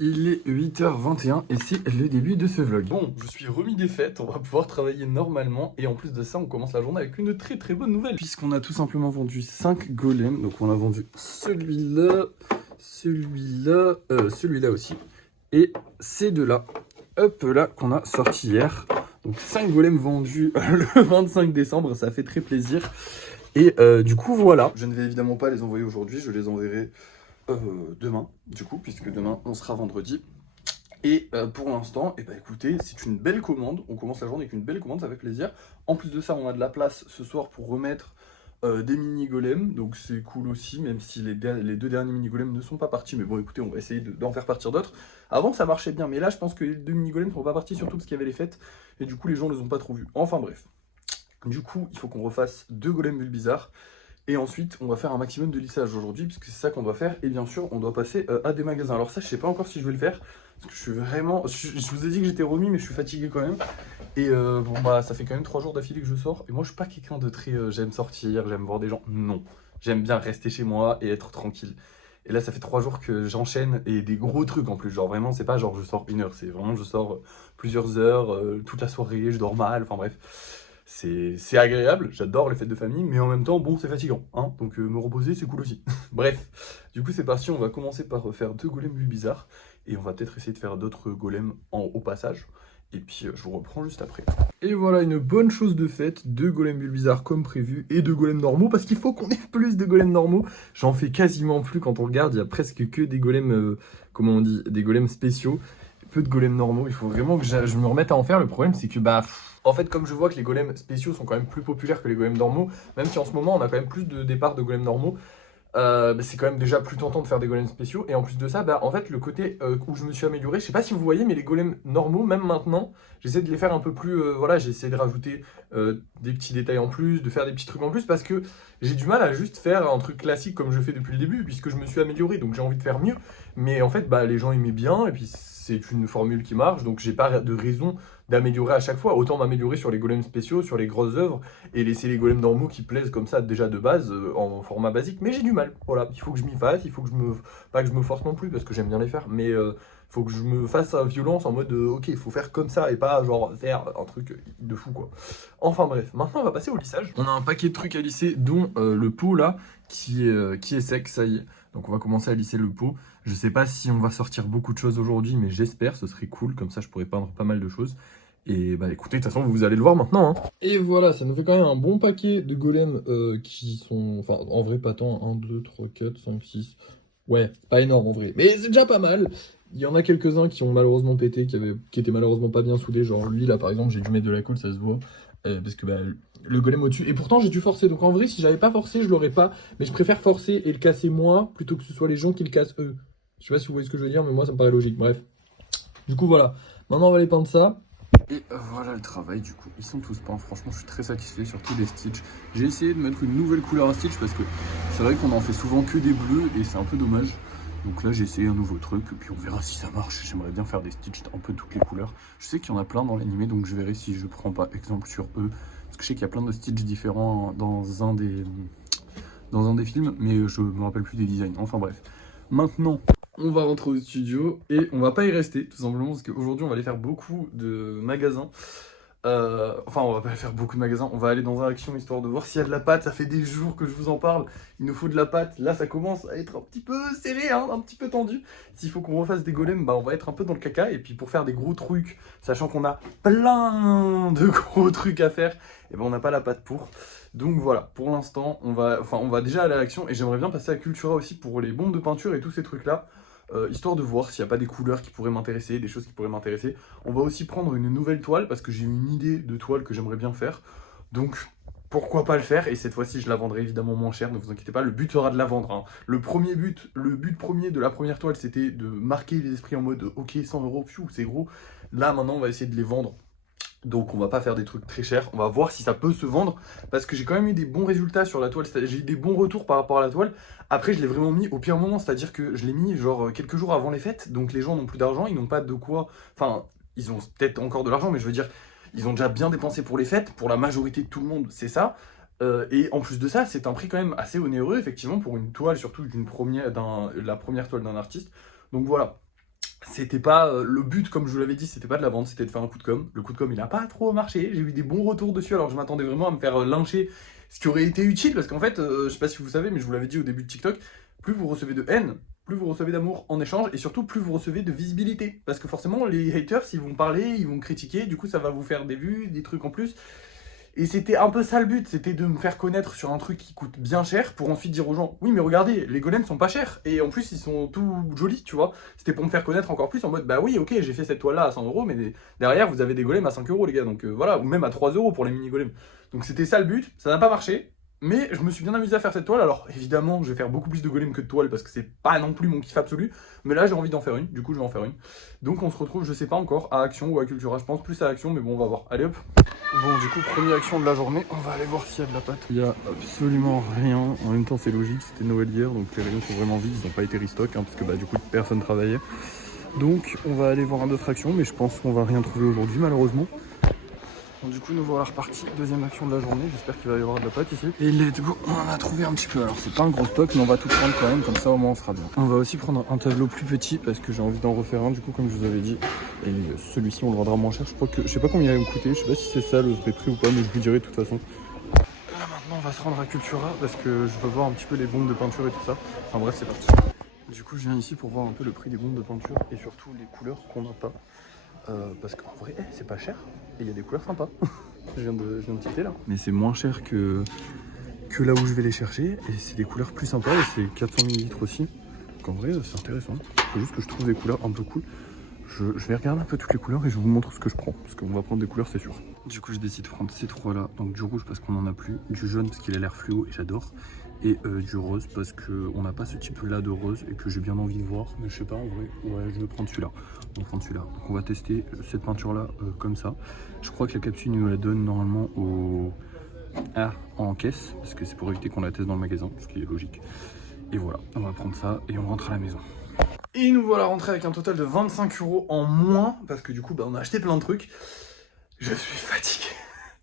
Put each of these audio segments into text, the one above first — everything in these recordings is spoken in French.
Il est 8h21 et c'est le début de ce vlog. Bon, je suis remis des fêtes, on va pouvoir travailler normalement et en plus de ça, on commence la journée avec une très bonne nouvelle. Puisqu'on a tout simplement vendu 5 golems, donc on a vendu celui-là, celui-là aussi et ces deux-là, hop là, qu'on a sorti hier. Donc 5 golems vendus le 25 décembre, ça fait très plaisir. Et du coup, voilà. Je ne vais évidemment pas les envoyer aujourd'hui, je les enverrai demain, du coup, puisque demain, on sera vendredi. Et pour l'instant, eh ben, écoutez, c'est une belle commande. On commence la journée avec une belle commande, ça fait plaisir. En plus de ça, on a de la place ce soir pour remettre des mini-golems. Donc c'est cool aussi, même si les deux derniers mini-golems ne sont pas partis. Mais bon, écoutez, on va essayer d'en faire partir d'autres. Avant, ça marchait bien, mais là, je pense que les deux mini-golems ne sont pas partis, surtout parce qu'il y avait les fêtes. Et du coup, les gens ne les ont pas trop vus. Enfin bref. Du coup, il faut qu'on refasse 2 golems bulles bizarres. Et ensuite, on va faire un maximum de lissage aujourd'hui, puisque c'est ça qu'on doit faire. Et bien sûr, on doit passer à des magasins. Alors ça, je sais pas encore si je vais le faire, parce que je suis vraiment... Je vous ai dit que j'étais remis, mais je suis fatigué quand même. Et bon, bah, ça fait quand même 3 jours d'affilée que je sors. Et moi, je suis pas quelqu'un de très... j'aime sortir, j'aime voir des gens. Non. J'aime bien rester chez moi et être tranquille. Et là, ça fait 3 jours que j'enchaîne, et des gros trucs en plus. Genre vraiment, c'est pas genre je sors 1 heure, c'est vraiment je sors plusieurs heures, toute la soirée, je dors mal, enfin bref. C'est agréable, j'adore les fêtes de famille, mais en même temps, bon, c'est fatigant, hein, donc me reposer, c'est cool aussi. Bref, du coup, c'est parti, on va commencer par faire 2 golems bulles bizarres, et on va peut-être essayer de faire d'autres golems au passage, et puis je vous reprends juste après. Et voilà, une bonne chose de faite, 2 golems bulles bizarres comme prévu, et 2 golems normaux, parce qu'il faut qu'on ait plus de golems normaux. J'en fais quasiment plus quand on regarde, il y a presque que des golems, comment on dit, des golems spéciaux. Peu de golems normaux, il faut vraiment que je me remette à en faire. Le problème, c'est que bah, en fait, comme je vois que les golems spéciaux sont quand même plus populaires que les golems normaux, même si en ce moment on a quand même plus de départs de golems normaux, bah, c'est quand même déjà plus tentant de faire des golems spéciaux. Et en plus de ça, bah, en fait, le côté où je me suis amélioré, je sais pas si vous voyez, mais les golems normaux, même maintenant, j'essaie de les faire un peu plus. Voilà, j'essaie de rajouter des petits détails en plus, de faire des petits trucs en plus, parce que j'ai du mal à juste faire un truc classique comme je fais depuis le début, puisque je me suis amélioré, donc j'ai envie de faire mieux. Mais en fait, bah, les gens aimaient bien, et puis c'est une formule qui marche, donc j'ai pas de raison d'améliorer à chaque fois. Autant m'améliorer sur les golems spéciaux, sur les grosses œuvres, et laisser les golems normaux qui plaisent comme ça déjà de base en format basique. Mais j'ai du mal, voilà, il faut que je m'y fasse, il faut que je me... Pas que je me force non plus, parce que j'aime bien les faire, mais faut que je me fasse violence en mode ok, il faut faire comme ça, et pas genre faire un truc de fou quoi. Enfin bref, maintenant on va passer au lissage. On a un paquet de trucs à lisser, dont le pot là, qui est sec, ça y est. Donc on va commencer à lisser le pot. Je sais pas si on va sortir beaucoup de choses aujourd'hui, mais j'espère, ce serait cool, comme ça je pourrais peindre pas mal de choses. Et bah écoutez, de toute façon vous allez le voir maintenant, hein. Et voilà, ça nous fait quand même un bon paquet de golems qui sont... Enfin, en vrai pas tant, 1, 2, 3, 4, 5, 6... Ouais, pas énorme en vrai, mais c'est déjà pas mal. Il y en a quelques-uns qui ont malheureusement pété, qui étaient malheureusement pas bien soudés. Genre lui là par exemple, j'ai dû mettre de la colle, ça se voit. Parce que bah, le golem au-dessus. Et pourtant j'ai dû forcer. Donc en vrai, si j'avais pas forcé, je l'aurais pas. Mais je préfère forcer et le casser moi, plutôt que ce soit les gens qui le cassent eux. Je sais pas si vous voyez ce que je veux dire, mais moi ça me paraît logique. Bref. Du coup voilà. Maintenant on va aller peindre ça. Et voilà le travail du coup, ils sont tous peints, franchement je suis très satisfait, surtout des Stitch. J'ai essayé de mettre une nouvelle couleur à Stitch parce que c'est vrai qu'on en fait souvent que des bleus et c'est un peu dommage. Donc là j'ai essayé un nouveau truc et puis on verra si ça marche. J'aimerais bien faire des Stitch un peu toutes les couleurs. Je sais qu'il y en a plein dans l'animé, donc je verrai si je prends pas exemple sur eux. Parce que je sais qu'il y a plein de Stitch différents dans un des films, mais je me rappelle plus des designs. Enfin bref. Maintenant, on va rentrer au studio et on va pas y rester, tout simplement parce qu'aujourd'hui on va aller faire beaucoup de magasins. Enfin, on va pas faire beaucoup de magasins, on va aller dans un Action histoire de voir s'il y a de la pâte. Ça fait des jours que je vous en parle, il nous faut de la pâte. Là, ça commence à être un petit peu serré, hein, un petit peu tendu. S'il faut qu'on refasse des golems, bah on va être un peu dans le caca. Et puis pour faire des gros trucs, sachant qu'on a plein de gros trucs à faire, et ben on n'a pas la pâte pour. Donc voilà, pour l'instant, on va déjà aller à l'Action et j'aimerais bien passer à Cultura aussi pour les bombes de peinture et tous ces trucs-là. Histoire de voir s'il n'y a pas des couleurs qui pourraient m'intéresser, des choses qui pourraient m'intéresser. On va aussi prendre une nouvelle toile parce que j'ai une idée de toile que j'aimerais bien faire. Donc pourquoi pas le faire, et cette fois-ci je la vendrai évidemment moins cher, ne vous inquiétez pas, le but sera de la vendre, hein. Le but premier de la première toile c'était de marquer les esprits en mode ok 100 €, c'est gros. Là maintenant on va essayer de les vendre. Donc on va pas faire des trucs très chers, on va voir si ça peut se vendre, parce que j'ai quand même eu des bons résultats sur la toile, j'ai eu des bons retours par rapport à la toile. Après je l'ai vraiment mis au pire moment, c'est-à-dire que je l'ai mis genre quelques jours avant les fêtes, donc les gens n'ont plus d'argent, ils n'ont pas de quoi, enfin ils ont peut-être encore de l'argent, mais je veux dire, ils ont déjà bien dépensé pour les fêtes, pour la majorité de tout le monde c'est ça. Et en plus de ça, c'est un prix quand même assez onéreux effectivement pour une toile, surtout la première toile d'un artiste. Donc voilà. C'était pas le but, comme je vous l'avais dit, c'était pas de la vente, c'était de faire un coup de com. Le coup de com, il a pas trop marché. J'ai eu des bons retours dessus, alors je m'attendais vraiment à me faire lyncher, ce qui aurait été utile parce qu'en fait, je sais pas si vous savez, mais je vous l'avais dit au début de TikTok, plus vous recevez de haine, plus vous recevez d'amour en échange et surtout plus vous recevez de visibilité. Parce que forcément, les haters, ils vont parler, ils vont critiquer, du coup, ça va vous faire des vues, des trucs en plus. Et c'était un peu ça le but, c'était de me faire connaître sur un truc qui coûte bien cher pour ensuite dire aux gens, oui mais regardez, les golems sont pas chers et en plus ils sont tout jolis, tu vois. C'était pour me faire connaître encore plus en mode, bah oui ok, j'ai fait cette toile là à 100 euros, mais derrière vous avez des golems à 5 euros les gars, donc voilà, ou même à 3 euros pour les mini golems. Donc c'était ça le but, ça n'a pas marché. Mais je me suis bien amusé à faire cette toile, alors évidemment je vais faire beaucoup plus de golems que de toiles parce que c'est pas non plus mon kiff absolu, mais là j'ai envie d'en faire une, du coup je vais en faire une. Donc on se retrouve, je sais pas encore, à Action ou à Cultura, je pense plus à Action, mais bon on va voir. Allez hop. Bon, du coup, première action de la journée, on va aller voir s'il y a de la pâte. Il y a absolument rien. En même temps, c'est logique, c'était Noël hier, donc les rayons sont vraiment vides. Ils n'ont pas été restock, parce que bah, du coup, personne travaillait. Donc, on va aller voir une autre action, mais je pense qu'on va rien trouver aujourd'hui, malheureusement. Bon, du coup, nous voilà repartis. Deuxième action de la journée. J'espère qu'il va y avoir de la pâte ici. Et let's go, on en a trouvé un petit peu. Alors, c'est pas un gros stock, mais on va tout prendre quand même, comme ça au moins on sera bien. On va aussi prendre un tableau plus petit parce que j'ai envie d'en refaire un, du coup, comme je vous avais dit. Et celui-ci, on le vendra moins cher. Je sais pas combien il va me coûter. Je sais pas si c'est ça le vrai prix ou pas, mais je vous dirai de toute façon. Là, maintenant, on va se rendre à Cultura parce que je veux voir un petit peu les bombes de peinture et tout ça. Enfin, bref, c'est parti. Du coup, je viens ici pour voir un peu le prix des bombes de peinture et surtout les couleurs qu'on n'a pas. Parce qu'en vrai, c'est pas cher et il y a des couleurs sympas. je viens de tilter là. Mais c'est moins cher que là où je vais les chercher et c'est des couleurs plus sympas et c'est 400 ml aussi. Donc en vrai, c'est intéressant. Faut juste que je trouve des couleurs un peu cool. Je vais regarder un peu toutes les couleurs et je vous montre ce que je prends. Parce qu'on va prendre des couleurs, c'est sûr. Du coup, je décide de prendre ces trois là. Donc du rouge parce qu'on en a plus, du jaune parce qu'il a l'air fluo et j'adore. Et du rose parce qu'on n'a pas ce type là de rose et que j'ai bien envie de voir, mais je sais pas en vrai, ouais je vais prendre celui-là. On va prendre celui-là. Donc on va tester cette peinture là comme ça. Je crois que la capsule nous la donne normalement en caisse, parce que c'est pour éviter qu'on la teste dans le magasin, ce qui est logique. Et voilà, on va prendre ça et on rentre à la maison. Et nous voilà rentrés avec un total de 25 € en moins, parce que du coup bah, on a acheté plein de trucs. Je suis fatigué.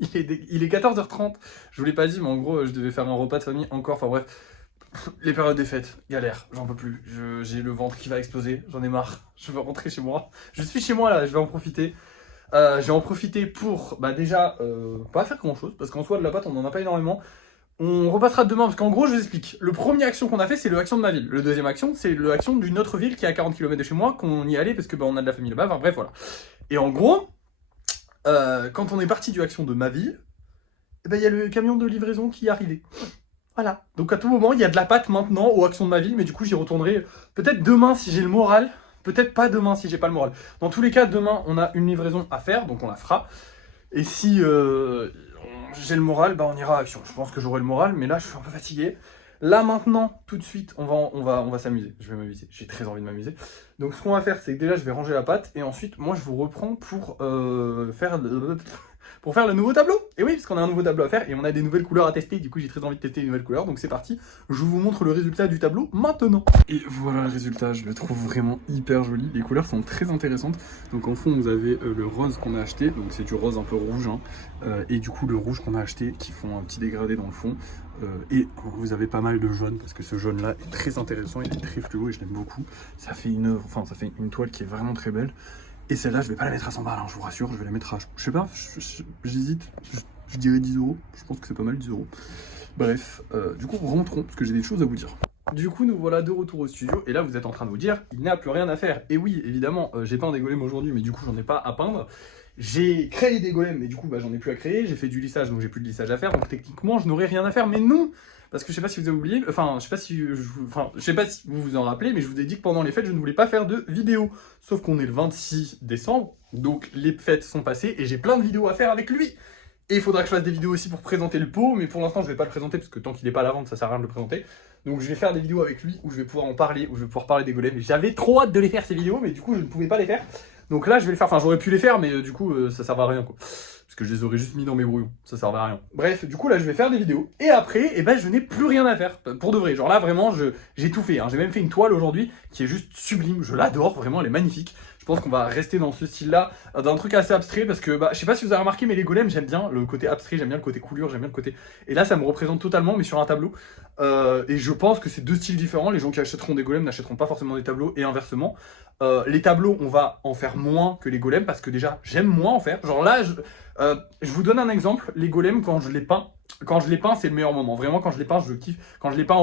Il est 14h30, je vous l'ai pas dit, mais en gros, je devais faire un repas de famille encore. Enfin bref, les périodes des fêtes, galère, j'en peux plus. J'ai le ventre qui va exploser, j'en ai marre. Je veux rentrer chez moi. Je suis chez moi là, je vais en profiter. Je vais en profiter pour, bah déjà, pas faire grand chose, parce qu'en soi, de la pâte, on n'en a pas énormément. On repassera demain, parce qu'en gros, je vous explique. Le premier action qu'on a fait, c'est le action de ma ville. Le deuxième action, c'est le action d'une autre ville qui est à 40 km de chez moi, qu'on y allait parce que bah, on a de la famille là-bas. Enfin bref, voilà. Et en gros, quand on est parti du action de ma ville, eh ben, y a le camion de livraison qui est arrivé. Voilà. Donc à tout moment, il y a de la pâte maintenant aux actions de ma ville, mais du coup, j'y retournerai peut-être demain si j'ai le moral. Peut-être pas demain si j'ai pas le moral. Dans tous les cas, demain, on a une livraison à faire, donc on la fera. Et si j'ai le moral, bah on ira à Action. Je pense que j'aurai le moral, mais là, je suis un peu fatigué. Là, maintenant, tout de suite, on va s'amuser. Je vais m'amuser. J'ai très envie de m'amuser. Donc, ce qu'on va faire, c'est que déjà, je vais ranger la pâte. Et ensuite, moi, je vous reprends pour faire le nouveau tableau. Et oui, parce qu'on a un nouveau tableau à faire et on a des nouvelles couleurs à tester. Du coup, j'ai très envie de tester les nouvelles couleurs. Donc, c'est parti. Je vous montre le résultat du tableau maintenant. Et voilà le résultat. Je le trouve vraiment hyper joli. Les couleurs sont très intéressantes. Donc, en fond, vous avez le rose qu'on a acheté. Donc, c'est du rose un peu rouge. Hein. Et du coup, le rouge qu'on a acheté qui font un petit dégradé dans le fond. Et vous avez pas mal de jaune parce que ce jaune là est très intéressant, il est très fluo et je l'aime beaucoup. Ça fait une œuvre, enfin ça fait une toile qui est vraiment très belle. Et celle-là je vais pas la mettre à 100 balles, hein, je vous rassure, je vais la mettre à, je sais pas, j'hésite, je dirais 10 €, je pense que c'est pas mal 10 €. Bref, du coup rentrons parce que j'ai des choses à vous dire. Du coup nous voilà de retour au studio et là vous êtes en train de vous dire il n'y a plus rien à faire. Et oui évidemment j'ai peint des golems aujourd'hui mais du coup j'en ai pas à peindre. J'ai créé des golems, mais du coup, bah, j'en ai plus à créer. J'ai fait du lissage, donc j'ai plus de lissage à faire. Donc techniquement, je n'aurais rien à faire. Mais non, parce que je sais pas si vous avez oublié. Enfin, je sais pas si vous vous en rappelez, mais je vous ai dit que pendant les fêtes, je ne voulais pas faire de vidéos. Sauf qu'on est le 26 décembre, donc les fêtes sont passées et j'ai plein de vidéos à faire avec lui. Et il faudra que je fasse des vidéos aussi pour présenter le pot, mais pour l'instant, je vais pas le présenter parce que tant qu'il n'est pas à la vente, ça sert à rien de le présenter. Donc je vais faire des vidéos avec lui où je vais pouvoir en parler, où je vais pouvoir parler des golems. J'avais trop hâte de les faire ces vidéos, mais du coup, je ne pouvais pas les faire. Donc là, je vais les faire. Enfin, j'aurais pu les faire, mais du coup, ça sert à rien, quoi. Parce parce que je les aurais juste mis dans mes brouillons, ça servait à rien. Bref, du coup là je vais faire des vidéos, et après, eh ben, je n'ai plus rien à faire, pour de vrai. Genre là vraiment, j'ai tout fait, hein. J'ai même fait une toile aujourd'hui qui est juste sublime, je l'adore, vraiment elle est magnifique. Je pense qu'on va rester dans ce style-là, d'un truc assez abstrait, parce que, bah, je sais pas si vous avez remarqué, mais les golems, j'aime bien le côté abstrait, j'aime bien le côté coulure, j'aime bien le côté... Et là, ça me représente totalement, mais sur un tableau. Et je pense que c'est deux styles différents. Les gens qui achèteront des golems n'achèteront pas forcément des tableaux, et inversement. Les tableaux, on va en faire moins que les golems, parce que déjà, j'aime moins en faire. Genre là, je vous donne un exemple, les golems, quand je les peins, c'est le meilleur moment. Vraiment, quand je les peins, je kiffe. Quand je les peins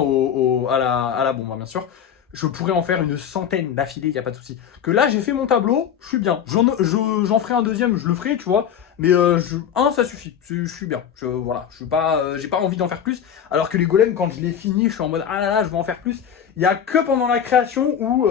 à la bombe, hein, bien sûr. Je pourrais en faire une centaine d'affilée, y a pas de souci. Que là, j'ai fait mon tableau, je suis bien. J'en ferai un deuxième, je le ferai, tu vois. Mais un, ça suffit. Je suis bien. Voilà, je suis pas, j'ai pas envie d'en faire plus. Alors que les golems, quand je les finis, je suis en mode ah là là, je vais en faire plus. Il y a que pendant la création où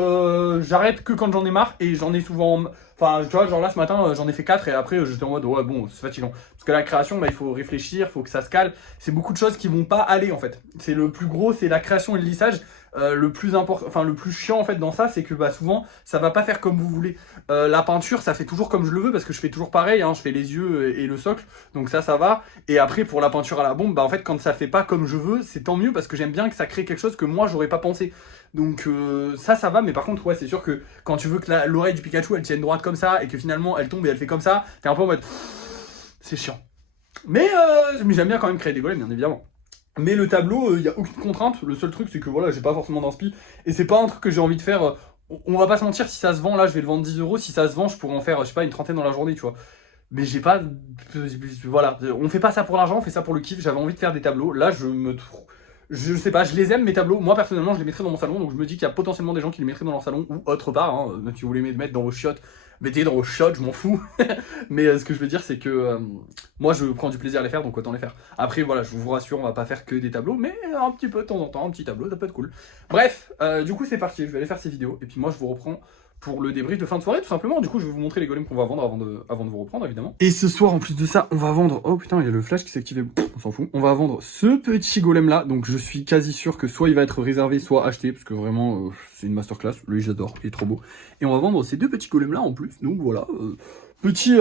j'arrête que quand j'en ai marre, et j'en ai souvent. Enfin, tu vois, genre là ce matin, j'en ai fait 4, et après j'étais en mode ouais, bon, c'est fatigant. Parce que la création, bah, il faut réfléchir, il faut que ça se cale. C'est beaucoup de choses qui vont pas aller en fait. C'est le plus gros, c'est la création et le lissage. Le plus important, enfin le plus chiant en fait dans ça, c'est que bah, souvent ça va pas faire comme vous voulez. La peinture, ça fait toujours comme je le veux, parce que je fais toujours pareil, hein, je fais les yeux et le socle, donc ça va. Et après pour la peinture à la bombe, bah en fait quand ça fait pas comme je veux, c'est tant mieux, parce que j'aime bien que ça crée quelque chose que moi j'aurais pas pensé. Donc ça va, mais par contre ouais, c'est sûr que quand tu veux que l'oreille du Pikachu elle tienne droite comme ça, et que finalement elle tombe et elle fait comme ça, t'es un peu en mode c'est chiant. Mais j'aime bien quand même créer des golems, bien évidemment. Mais le tableau, il n'y a aucune contrainte. Le seul truc, c'est que voilà, j'ai pas forcément d'inspi. Et c'est pas un truc que j'ai envie de faire. On va pas se mentir, si ça se vend, là, je vais le vendre 10 euros. Si ça se vend, je pourrais en faire, je sais pas, une trentaine dans la journée, tu vois. Mais j'ai pas. Voilà. On fait pas ça pour l'argent, on fait ça pour le kiff. J'avais envie de faire des tableaux. Là, je sais pas, je les aime mes tableaux. Moi, personnellement, je les mettrais dans mon salon. Donc, je me dis qu'il y a potentiellement des gens qui les mettraient dans leur salon ou autre part. Hein. Même si vous voulez les mettre dans vos chiottes, mettez dans vos chiottes, je m'en fous. Mais ce que je veux dire, c'est que moi, je prends du plaisir à les faire, donc autant les faire. Après, voilà, je vous rassure, on va pas faire que des tableaux, mais un petit peu de temps en temps, un petit tableau, ça peut être cool. Bref, du coup, c'est parti. Je vais aller faire ces vidéos. Et puis moi, je vous reprends pour le débrief de fin de soirée, tout simplement. Du coup, je vais vous montrer les golems qu'on va vendre avant de vous reprendre, évidemment. Et ce soir, en plus de ça, on va vendre... Oh putain, il y a le flash qui s'est activé. On s'en fout. On va vendre ce petit golem-là. Donc, je suis quasi sûr que soit il va être réservé, soit acheté. Parce que vraiment, c'est une masterclass. Lui, j'adore. Il est trop beau. Et on va vendre ces deux petits golems-là, en plus. Donc, voilà. Petit...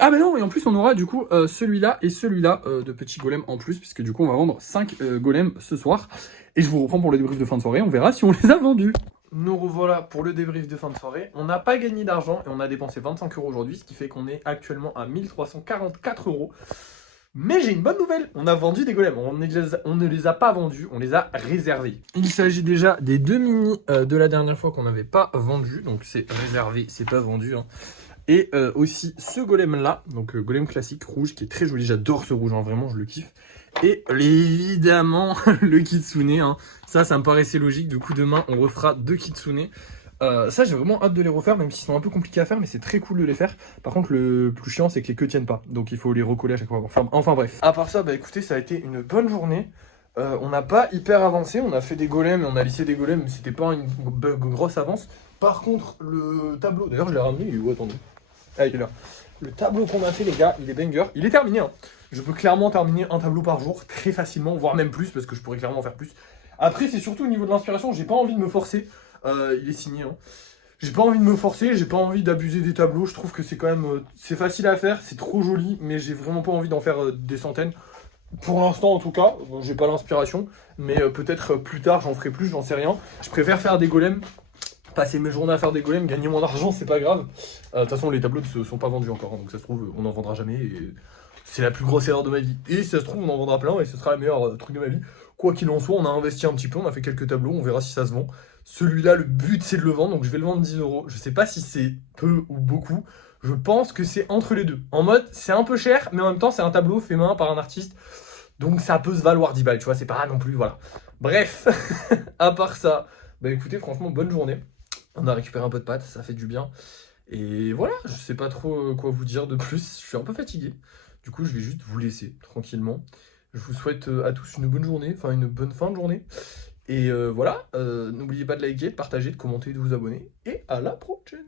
Ah, mais non, et en plus, on aura, du coup, celui-là et celui-là de petits golems en plus. Puisque, du coup, on va vendre 5 golems ce soir. Et je vous reprends pour le débrief de fin de soirée. On verra si on les a vendus. Nous revoilà pour le débrief de fin de soirée. On n'a pas gagné d'argent et on a dépensé 25 € aujourd'hui, ce qui fait qu'on est actuellement à 1344 €. Mais j'ai une bonne nouvelle, on a vendu des golems. On ne les a pas vendus, on les a réservés. Il s'agit déjà des deux mini de la dernière fois qu'on n'avait pas vendus. Donc c'est réservé, c'est pas vendu. Hein. Et aussi ce golem là, donc golem classique rouge qui est très joli. J'adore ce rouge, hein, vraiment je le kiffe. Et évidemment le kitsune, hein. Ça me paraissait logique. Du coup demain on refera 2 kitsune. Ça j'ai vraiment hâte de les refaire, même s'ils sont un peu compliqués à faire, mais c'est très cool de les faire. Par contre le plus chiant c'est que les queues tiennent pas, donc il faut les recoller à chaque fois. Enfin bref. À part ça, bah écoutez, ça a été une bonne journée. On n'a pas hyper avancé, on a fait des golems, on a lissé des golems, mais c'était pas une grosse avance. Par contre le tableau, d'ailleurs je l'ai ramené, il est où, attendez. Ah il est là. Le tableau qu'on a fait les gars, il est banger, il est terminé hein. Je peux clairement terminer un tableau par jour, très facilement, voire même plus, parce que je pourrais clairement en faire plus. Après, c'est surtout au niveau de l'inspiration, j'ai pas envie de me forcer. Il est signé, hein. J'ai pas envie de me forcer, j'ai pas envie d'abuser des tableaux. Je trouve que c'est quand même... c'est facile à faire, c'est trop joli, mais j'ai vraiment pas envie d'en faire des centaines. Pour l'instant, en tout cas, bon, j'ai pas l'inspiration, mais peut-être plus tard, j'en ferai plus, j'en sais rien. Je préfère faire des golems, passer mes journées à faire des golems, gagner moins d'argent, c'est pas grave. De toute façon, les tableaux ne sont pas vendus encore, hein, donc ça se trouve, on n'en vendra jamais. Et... c'est la plus grosse erreur de ma vie. Et si ça se trouve, on en vendra plein et ce sera le meilleur truc de ma vie. Quoi qu'il en soit, on a investi un petit peu, on a fait quelques tableaux, on verra si ça se vend. Celui-là, le but, c'est de le vendre, donc je vais le vendre 10 €. Je sais pas si c'est peu ou beaucoup. Je pense que c'est entre les deux. En mode, c'est un peu cher, mais en même temps, c'est un tableau fait main par un artiste. Donc ça peut se valoir 10 balles, tu vois, c'est pas non plus, voilà. Bref, à part ça, bah écoutez, franchement, bonne journée. On a récupéré un peu de pâtes, ça fait du bien. Et voilà, je sais pas trop quoi vous dire de plus, je suis un peu fatigué. Du coup, je vais juste vous laisser tranquillement. Je vous souhaite à tous une bonne journée, enfin une bonne fin de journée. Et voilà, n'oubliez pas de liker, de partager, de commenter, de vous abonner. Et à la prochaine!